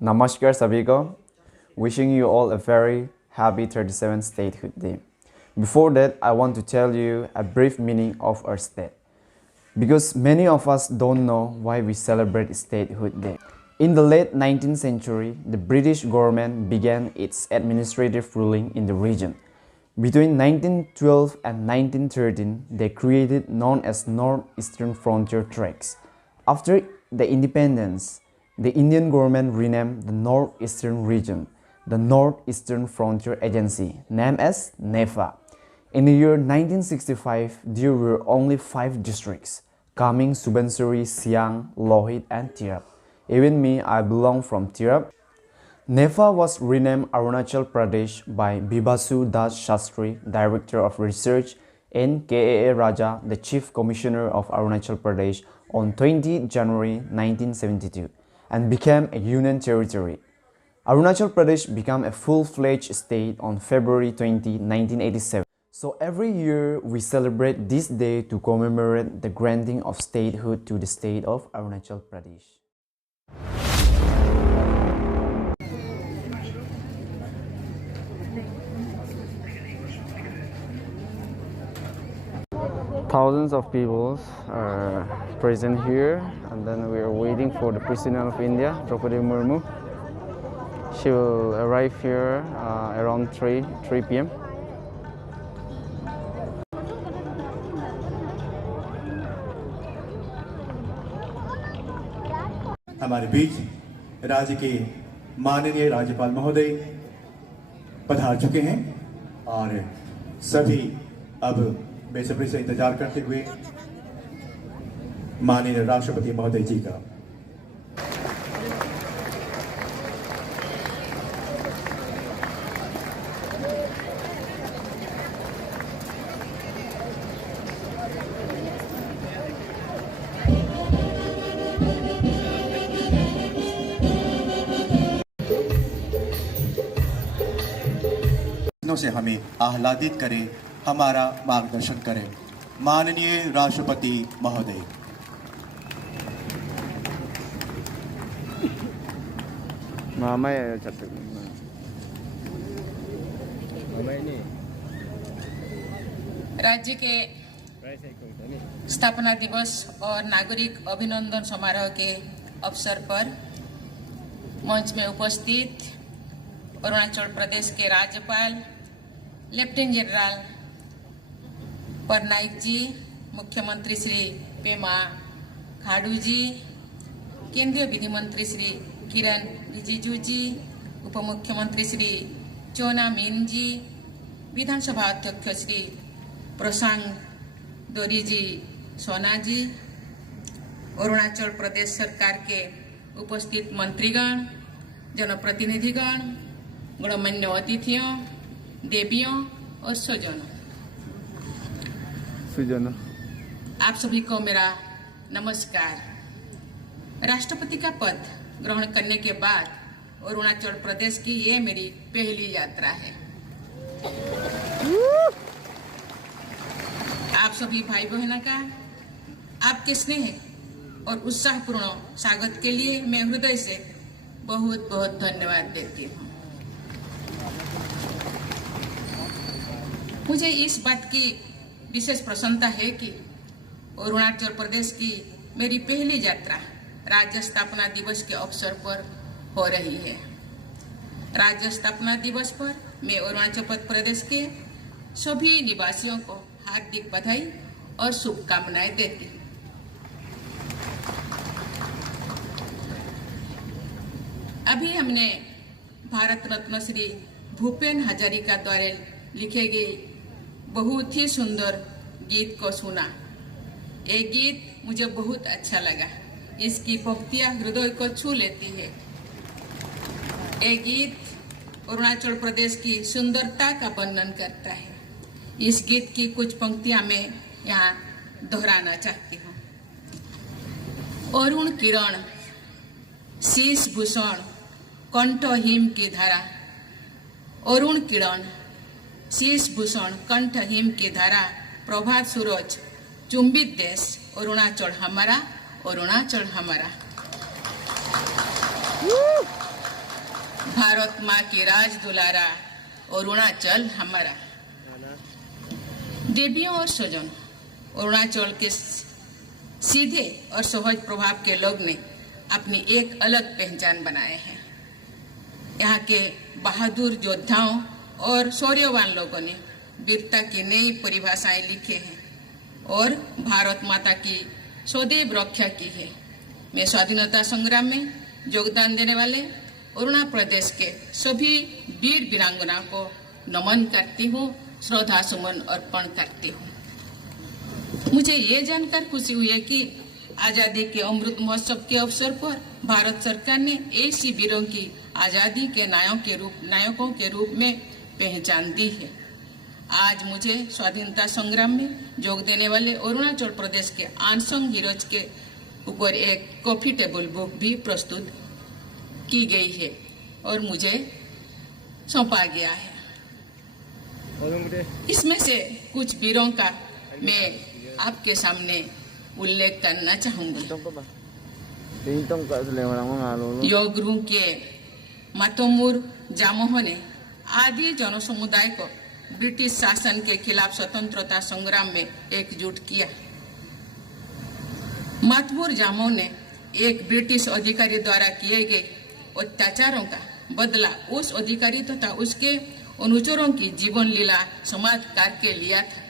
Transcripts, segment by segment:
Namaskar सभी को. Wishing you all a very happy 37th Statehood Day. Before that, I want to tell you a brief meaning of our state. Because many of us don't know why we celebrate Statehood Day. In the late 19th century, the British government began its administrative ruling in the region. Between 1912 and 1913, they created known as North-Eastern Frontier Tracts. After the independence, the Indian government renamed the North-Eastern region the North-Eastern Frontier Agency, named as NEFA. In the year 1965, there were only 5 districts: Kaming, Subansuri, Siang, Lohit, and Tirap. Even me, I belong from Tirap. NEFA was renamed Arunachal Pradesh by Bibhasu Das Shastri, Director of Research, and K.A.A. Raja, the Chief Commissioner of Arunachal Pradesh, on 20 January 1972, and became a union territory. Arunachal Pradesh became a full-fledged state on February 20, 1987. So every year we celebrate this day to commemorate the granting of statehood to the state of Arunachal Pradesh. Thousands of people are present here, and then we are waiting for the President of India, Draupadi Murmu. She will arrive here around 3 p.m. हमारे बीच राज्य के माननीय राज्यपाल महोदय पधार चुके हैं और सभी अब बेसब्री से इंतजार करते हुए माननीय राष्ट्रपति महोदय जी का से हमें आह्लादित करें, हमारा मार्गदर्शन करें। माननीय राष्ट्रपति महोदय। राज्य के स्थापना दिवस और नागरिक अभिनंदन समारोह के अवसर पर मंच में उपस्थित अरुणाचल प्रदेश के राज्यपाल लेफ्टिनेंट जनरल पटनायक जी, मुख्यमंत्री श्री पेमा खांडू जी, केंद्रीय विधि मंत्री श्री किरण रिजिजू जी, उप मुख्यमंत्री श्री चोना मीन जी, विधानसभा अध्यक्ष श्री प्रशांत दोरी जी सोना जी, अरुणाचल प्रदेश सरकार के उपस्थित मंत्रीगण, जनप्रतिनिधिगण, गणमान्य अतिथियों, देवियों और स्वजनों, आप सभी को मेरा नमस्कार। राष्ट्रपति का पद ग्रहण करने के बाद अरुणाचल प्रदेश की ये मेरी पहली यात्रा है। आप सभी भाई बहनों का आपके स्नेह और उत्साहपूर्ण स्वागत के लिए मैं हृदय से बहुत बहुत धन्यवाद देती हूँ। मुझे इस बात की विशेष प्रसन्नता है कि अरुणाचल प्रदेश की मेरी पहली यात्रा राज्य स्थापना दिवस के अवसर पर हो रही है। राज्य स्थापना दिवस पर मैं अरुणाचल प्रदेश के सभी निवासियों को हार्दिक बधाई और शुभकामनाएं देती हूँ। अभी हमने भारत रत्न श्री भूपेन हजारिका द्वारा लिखे गए बहुत ही सुंदर गीत को सुना। ये गीत मुझे बहुत अच्छा लगा। इसकी पंक्तियां हृदय को छू लेती है। ये गीत अरुणाचल प्रदेश की सुंदरता का वर्णन करता है। इस गीत की कुछ पंक्तियां मैं यहाँ दोहराना चाहती हूँ। अरुण किरण शीश भूषण कंठ हिम की धारा, अरुण किरण शीश भूषण कंठ हिम की धारा, प्रभात सूरज चुंबित देश, अरुणाचल हमारा, अरुणाचल हमारा। भारत माँ की राज दुलारा अरुणाचल हमारा। देवियों और स्वजन, अरुणाचल के सीधे और सहज प्रभाव के लोग ने अपनी एक अलग पहचान बनाए हैं। यहाँ के बहादुर योद्धाओं और शौर्यवान लोगों ने वीरता की नई परिभाषाएं लिखे हैं और भारत माता की सदैव रक्षा की है। मैं स्वाधीनता संग्राम में योगदान देने वाले अरुणाचल प्रदेश के सभी वीर वीरांगना को नमन करती हूँ, श्रद्धा सुमन अर्पण करती हूँ। मुझे ये जानकर खुशी हुई है कि आजादी के अमृत महोत्सव के अवसर पर भारत सरकार ने ऐसी वीरों की आजादी के नायकों के रूप में पहचान दी है। आज मुझे स्वाधीनता संग्राम में योग देने वाले अरुणाचल प्रदेश के अनसंग हीरोज के ऊपर एक कॉफी टेबल बुक भी प्रस्तुत की गई है और मुझे सौंपा गया है। इसमें से कुछ वीरों का मैं आपके सामने उल्लेख करना चाहूंगी। योगरू के मातोमुर जामोह ने आदि जनसमुदाय को ब्रिटिश शासन के खिलाफ स्वतंत्रता संग्राम में एकजुट किया। मातमुर जामोह ने एक ब्रिटिश अधिकारी द्वारा किए गए अत्याचारों का बदला उस अधिकारी तथा उसके अनुचरों की जीवन लीला समाप्त करके लिया था।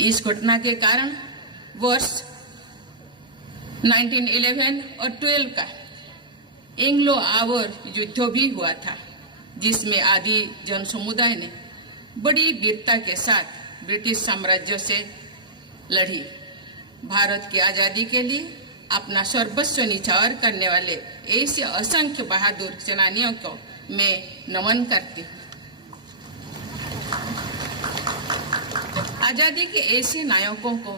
इस घटना के कारण वर्ष 1911 और 12 का एंग्लो आवर युद्ध भी हुआ था, जिसमें आदि जन समुदाय ने बड़ी वीरता के साथ ब्रिटिश साम्राज्य से लड़ी। भारत की आजादी के लिए अपना सर्वस्व निछावर करने वाले ऐसे असंख्य बहादुर सेनानियों को मैं नमन करती हूँ। आजादी के ऐसे नायकों को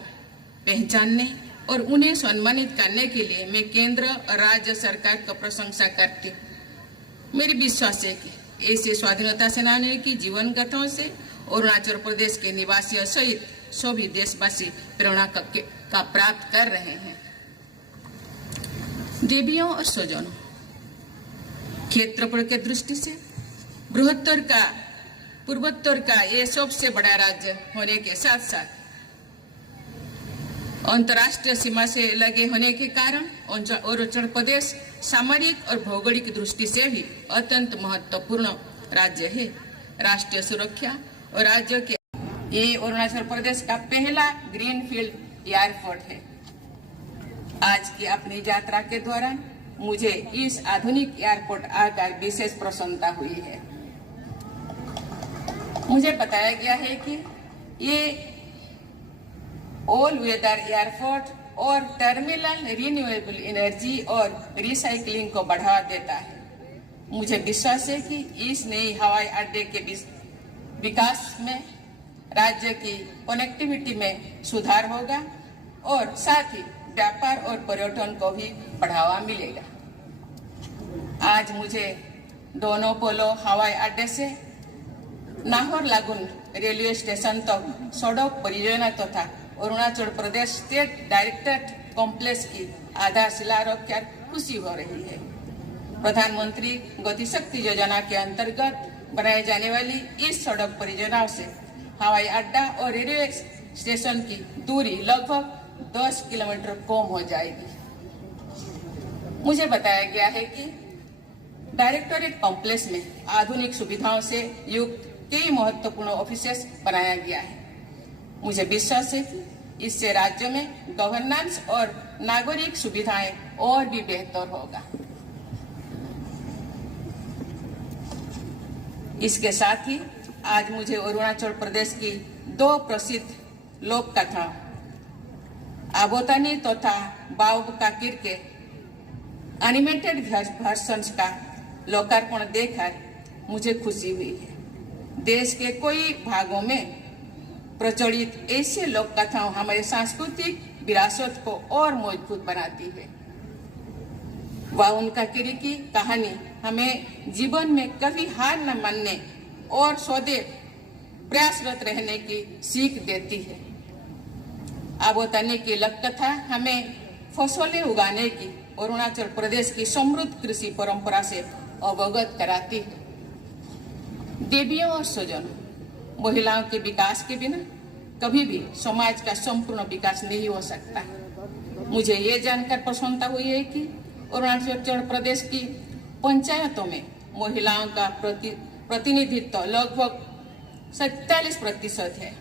पहचानने और उन्हें सम्मानित करने के लिए मैं केंद्र और राज्य सरकार को प्रशंसा करती हूँ। मेरी विश्वास है कि ऐसे स्वाधीनता सेनानियों की जीवन गाथाओं से अरुणाचल प्रदेश के निवासियों सहित सभी देशवासी प्रेरणा का प्राप्त कर रहे हैं। देवियों और स्वजनों, क्षेत्रफल के दृष्टि से पूर्वोत्तर का ये सबसे बड़ा राज्य होने के साथ साथ अंतर्राष्ट्रीय सीमा से लगे होने के कारण अरुणाचल प्रदेश सामरिक और भौगोलिक दृष्टि से भी अत्यंत महत्वपूर्ण राज्य है। राष्ट्रीय सुरक्षा और राज्य के ये अरुणाचल प्रदेश का पहला ग्रीनफील्ड एयरपोर्ट है। आज की अपनी यात्रा के दौरान मुझे इस आधुनिक एयरपोर्ट आकर विशेष प्रसन्नता हुई है। मुझे बताया गया है कि ये ऑल वेदर एयरपोर्ट और टर्मिनल रिन्यूएबल एनर्जी और रिसाइकलिंग को बढ़ावा देता है। मुझे विश्वास है कि इस नई हवाई अड्डे के विकास में राज्य की कनेक्टिविटी में सुधार होगा और साथ ही व्यापार और पर्यटन को भी बढ़ावा मिलेगा। आज मुझे दोनों पोलो हवाई अड्डे से नाहरलागुन रेलवे स्टेशन तक सड़क परियोजना तथा Arunachal Pradesh state directorate complex की आधारशिला रखकर खुशी हो रही है। प्रधानमंत्री गति शक्ति योजना के अंतर्गत बनाए जाने वाली इस सड़क परियोजना से हवाई अड्डा और रेलवे स्टेशन की दूरी लगभग 10 किलोमीटर कम हो जाएगी। मुझे बताया गया है कि डायरेक्टरेट कॉम्प्लेक्स में आधुनिक सुविधाओं से युक्त कई महत्वपूर्ण ऑफिसेस बनाया गया है। मुझे विश्वास है कि इससे राज्य में गवर्नेंस और नागरिक सुविधाएं और भी बेहतर होगा। इसके साथ ही आज मुझे अरुणाचल प्रदेश की 2 प्रसिद्ध लोक कथा आबोतानी तथा बाब काकिर के एनिमेटेड वर्जन्स का लोकार्पण देखकर मुझे खुशी हुई है। देश के कई भागों में प्रचलित ऐसे लोक कथाओं हमारे सांस्कृतिक विरासत को और मजबूत बनाती है। बाउन काकिर की कहानी हमें जीवन में कभी हार न मानने और सदैव प्रयासरत रहने की सीख देती है। आबोतानी की लोक कथा हमें फसलें उगाने की अरुणाचल प्रदेश की समृद्ध कृषि परंपरा से अवगत कराती है। देवियों और स्वजनों, महिलाओं के विकास के बिना कभी भी समाज का संपूर्ण विकास नहीं हो सकता। मुझे ये जानकर प्रसन्नता हुई है कि अरुणाचल प्रदेश की पंचायतों में महिलाओं का प्रतिनिधित्व लगभग 47% है।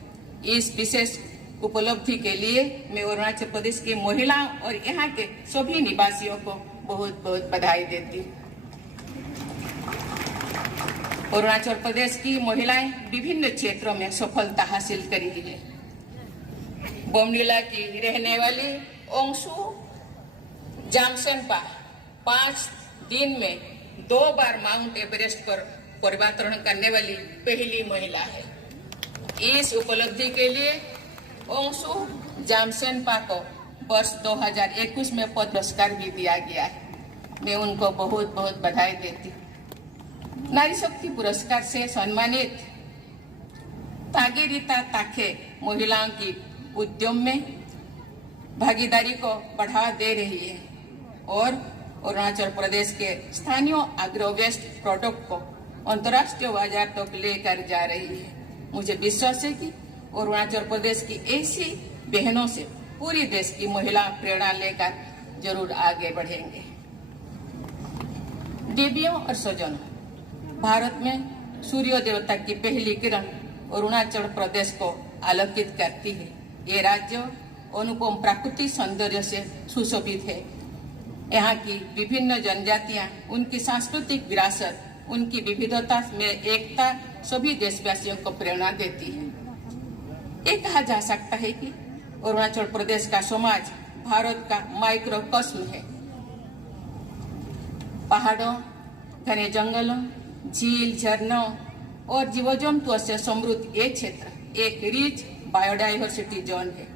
इस विशेष उपलब्धि के लिए मैं अरुणाचल प्रदेश की महिलाओं और यहाँ के सभी निवासियों को बहुत बहुत बधाई देती हूँ। अरुणाचल प्रदेश की महिलाएं विभिन्न क्षेत्रों में सफलता हासिल करी है। बोमडिला की रहने वाली ओंगसू जामसेनपा 5 दिन में 2 बार माउंट एवरेस्ट पर पर्वतारोहण करने वाली पहली महिला है। इस उपलब्धि के लिए ओंगसू जामसेनपा को वर्ष 2021 में पद्म पुरस्कार भी दिया गया है। मैं उनको बहुत बहुत बधाई देती हूँ। नारी शक्ति पुरस्कार से सम्मानित तागेरिता ताखे महिलाओं की उद्यम में भागीदारी को बढ़ावा दे रही है और अरुणाचल प्रदेश के स्थानीय एग्रो वेस्ट प्रोडक्ट को अंतर्राष्ट्रीय बाजार तक लेकर जा रही है। मुझे विश्वास है कि अरुणाचल प्रदेश की ऐसी बहनों से पूरी देश की महिला प्रेरणा लेकर जरूर आगे बढ़ेंगे। देवियों और स्वजनों, भारत में सूर्य देवता की पहली किरण अरुणाचल प्रदेश को आलोकित करती है। ये राज्य अनुपम प्राकृतिक सौंदर्य से सुशोभित है। यहाँ की विभिन्न जनजातियाँ, उनकी सांस्कृतिक विरासत, उनकी विविधता में एकता सभी देशवासियों को प्रेरणा देती है। ये कहा जा सकता है कि अरुणाचल प्रदेश का समाज भारत का माइक्रोकॉस्म है। पहाड़ों, घने जंगलों, झील, झरनों और जीव जंतुओं से समृद्ध ये क्षेत्र एक रिच बायोडाइवर्सिटी जोन है।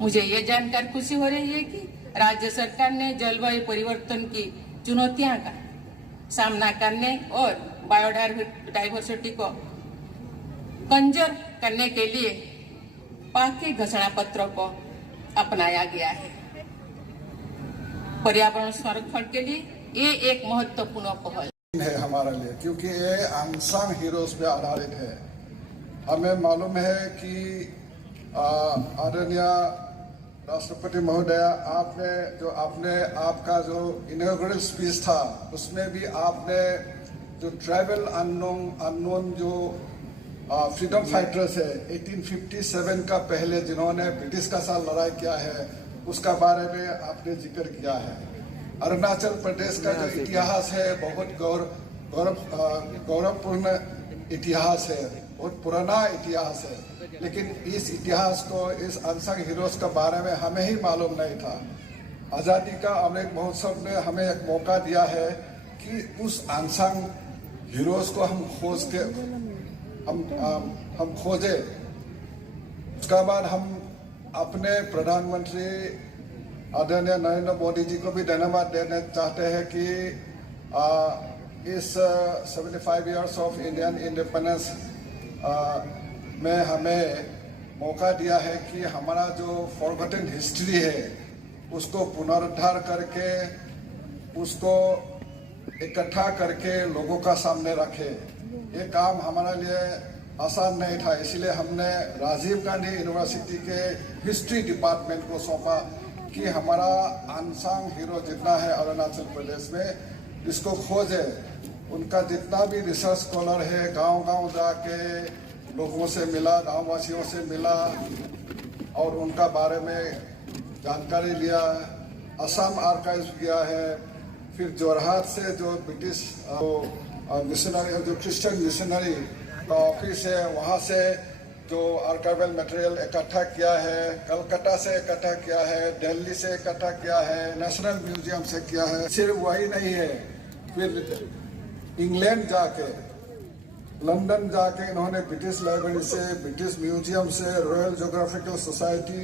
मुझे ये जानकर खुशी हो रही है कि राज्य सरकार ने जलवायु परिवर्तन की चुनौतियों का सामना करने और बायोडाइवर्सिटी को कंजर्व करने के लिए पाके घोषणा पत्र को अपनाया गया है। पर्यावरण संरक्षण के लिए ये एक महत्वपूर्ण पहल है हमारे लिए, क्योंकि ये अनसंग हीरोज पे आधारित है। हमें मालूम है कि आदरणीय राष्ट्रपति महोदय, आपका जो इनॉग्रेशन स्पीच था उसमें भी आपने जो ट्राइबल अननोन जो फ्रीडम फाइटर्स है 1857 का पहले जिन्होंने ब्रिटिश का साथ लड़ाई किया है उसका बारे में आपने जिक्र किया है। अरुणाचल प्रदेश का जो इतिहास है बहुत गौरवपूर्ण इतिहास है, बहुत पुराना इतिहास है, लेकिन इस इतिहास को, इस अनसंग हीरोज के बारे में हमें ही मालूम नहीं था। आज़ादी का अमृत महोत्सव ने हमें एक मौका दिया है कि उस अनसंग हीरोज को हम खोजे। उसके बाद हम अपने प्रधानमंत्री आदरणीय नरेंद्र मोदी जी को भी धन्यवाद देना चाहते हैं कि इस 75 इयर्स ऑफ इंडियन इंडिपेंडेंस में हमें मौका दिया है कि हमारा जो फॉरगॉटन हिस्ट्री है उसको पुनरुद्धार करके उसको इकट्ठा करके लोगों का सामने रखे। ये काम हमारे लिए आसान नहीं था, इसलिए हमने राजीव गांधी यूनिवर्सिटी के हिस्ट्री डिपार्टमेंट को सौंपा कि हमारा अनसंग हीरो जितना है अरुणाचल प्रदेश में इसको खोजे। उनका जितना भी रिसर्च स्कॉलर है गांव-गांव जाके लोगों से मिला, गांववासियों से मिला और उनका बारे में जानकारी लिया। असम आर्काइव किया है, फिर जोरहाट से जो ब्रिटिश मिशनरी, जो क्रिश्चियन मिशनरी का ऑफिस है वहाँ से जो आर्काइवल मटेरियल इकट्ठा किया है, कलकत्ता से इकट्ठा किया है, दिल्ली से इकट्ठा किया है, नेशनल म्यूजियम से किया है। सिर्फ वही नहीं है, फिर इंग्लैंड जाके, लंदन जाके इन्होंने ब्रिटिश लाइब्रेरी से, ब्रिटिश म्यूजियम से, royal geographical society,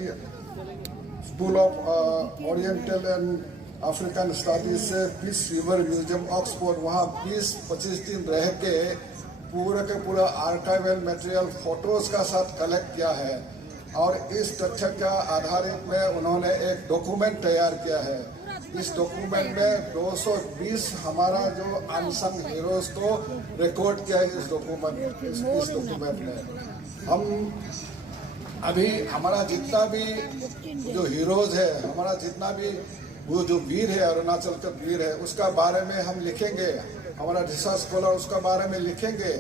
school of oriental and African studies से, पीस रिवर म्यूजियम ऑक्सफोर्ड, वहाँ 20-25 दिन रह के पूरा के पूरा आर्काइवल मटेरियल फोटोज का साथ कलेक्ट किया है और इस तथ्य का आधारित में उन्होंने एक डॉक्यूमेंट तैयार किया है इस डॉक्यूमेंट में 220 हमारा जो अनसंग हीरोज को रिकॉर्ड किया है इस डॉक्यूमेंट में। हम अभी हमारा जितना भी जो हीरोज है, हमारा जितना भी वो जो वीर है, अरुणाचल का वीर है, उसका बारे में हम लिखेंगे। हमारा रिसर्च स्कॉलर उसका बारे में लिखेंगे।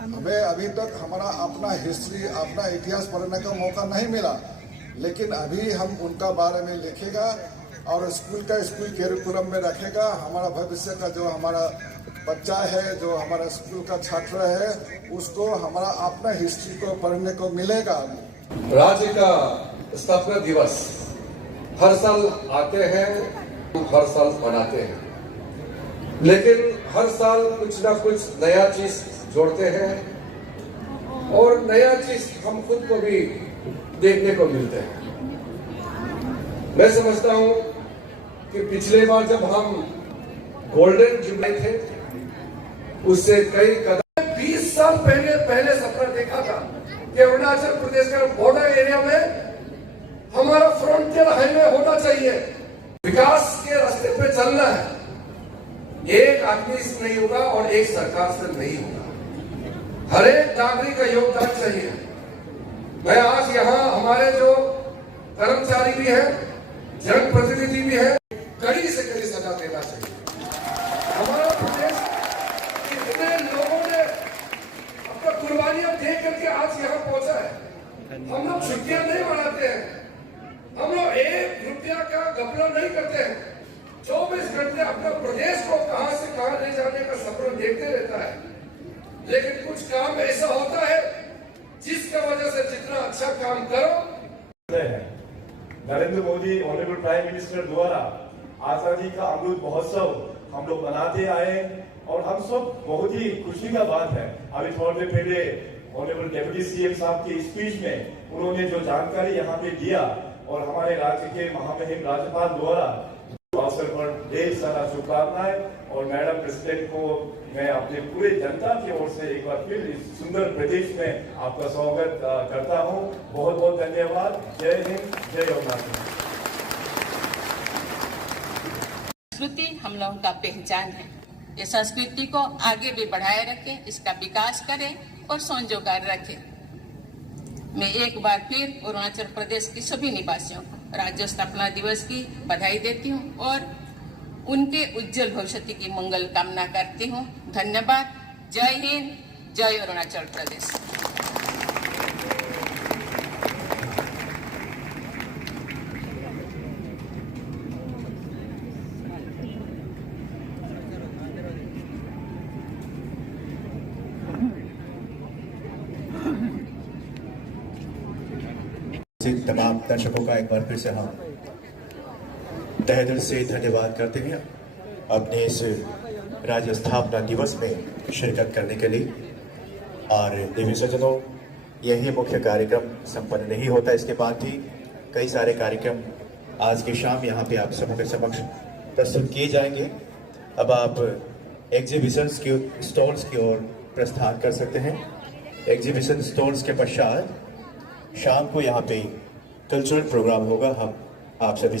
हमें अभी तक हमारा अपना हिस्ट्री, अपना इतिहास पढ़ने का मौका नहीं मिला, लेकिन अभी हम उनका बारे में लिखेगा और स्कूल कैरिकुलम में रखेगा। हमारा भविष्य का जो हमारा बच्चा है, जो हमारा स्कूल का छात्र है, उसको हमारा अपना हिस्ट्री को पढ़ने को मिलेगा। राज्य का स्थापना दिवस हर साल आते हैं, हर साल मनाते हैं, लेकिन हर साल कुछ ना कुछ नया चीज जोड़ते हैं और नया चीज हम खुद को भी देखने को मिलते हैं। मैं समझता हूं कि पिछले बार जब हम गोल्डन जुबली थे, उससे कई कदम 20 साल पहले सपना देखा था कि अरुणाचल प्रदेश का बॉर्डर एरिया में हमारा फ्रंटियर हाईवे होना चाहिए। विकास के रास्ते पे चलना है। एक आदमी से नहीं होगा और एक सरकार से नहीं होगा। हर एक नागरिक का योगदान चाहिए। मैं आज यहाँ हमारे जो कर्मचारी भी हैं, जनप्रतिनिधि भी हैं, कड़ी से कड़ी सजा देना चाहिए। हमारा प्रदेश कितने लोगों ने अपना कुर्बानियां दे करके आज यहाँ पहुंचा है। हम लोग छुट्टियां नहीं मनाते हैं, हम लोग 1 रुपया का घपला नहीं करते हैं। 24 घंटे अपना प्रदेश को कहां से कहां ले जाने का सपना देखते रहता है, लेकिन कुछ काम ऐसा होता है जिसका वजह से जितना अच्छा काम करो। Narendra Modi honourable prime minister द्वारा आजादी का अमृत महोत्सव हम लोग मनाते आए और हम सब बहुत ही खुशी का बात है। अभी थोड़ी देर पहले ऑनरेबल डेप्यूटी सीएम साहब की स्पीच में उन्होंने जो जानकारी यहाँ पे दिया और हमारे राज्य के महामहिम राज्यपाल द्वारा अवसर पर ढेर सारा शुभकामनाएं। और मैडम प्रेसिडेंट को मैं अपने पूरे जनता की ओर से एक बार फिर इस सुंदर प्रदेश में आपका स्वागत करता हूं। बहुत बहुत धन्यवाद। जय हिंद, जय अरुणाचल। संस्कृति हम लोगों का पहचान है। ये संस्कृति को आगे भी बढ़ाए रखें, इसका विकास करें और संजो कर रखें। मैं एक बार फिर अरुणाचल प्रदेश के सभी निवासियों को राज्य स्थापना दिवस की बधाई देती हूँ और उनके उज्जवल भविष्य की मंगल कामना करती हूँ। धन्यवाद। जय हिंद, जय अरुणाचल प्रदेश। तमाम दर्शकों का एक बार फिर से हम तहे दिल से धन्यवाद करते हैं अपने इस राज्य स्थापना दिवस में शिरकत करने के लिए। और देवी सज्जनों, यही मुख्य कार्यक्रम संपन्न नहीं होता, इसके बाद भी कई सारे कार्यक्रम आज की शाम यहाँ पे आप सबों के समक्ष प्रस्तुत किए जाएंगे। अब आप एग्जीबिशंस की स्टॉल्स की ओर प्रस्थान कर सकते हैं। एग्जीबिशन स्टॉल्स के पश्चात शाम को यहाँ पे कल्चरल प्रोग्राम होगा। हम आप सभी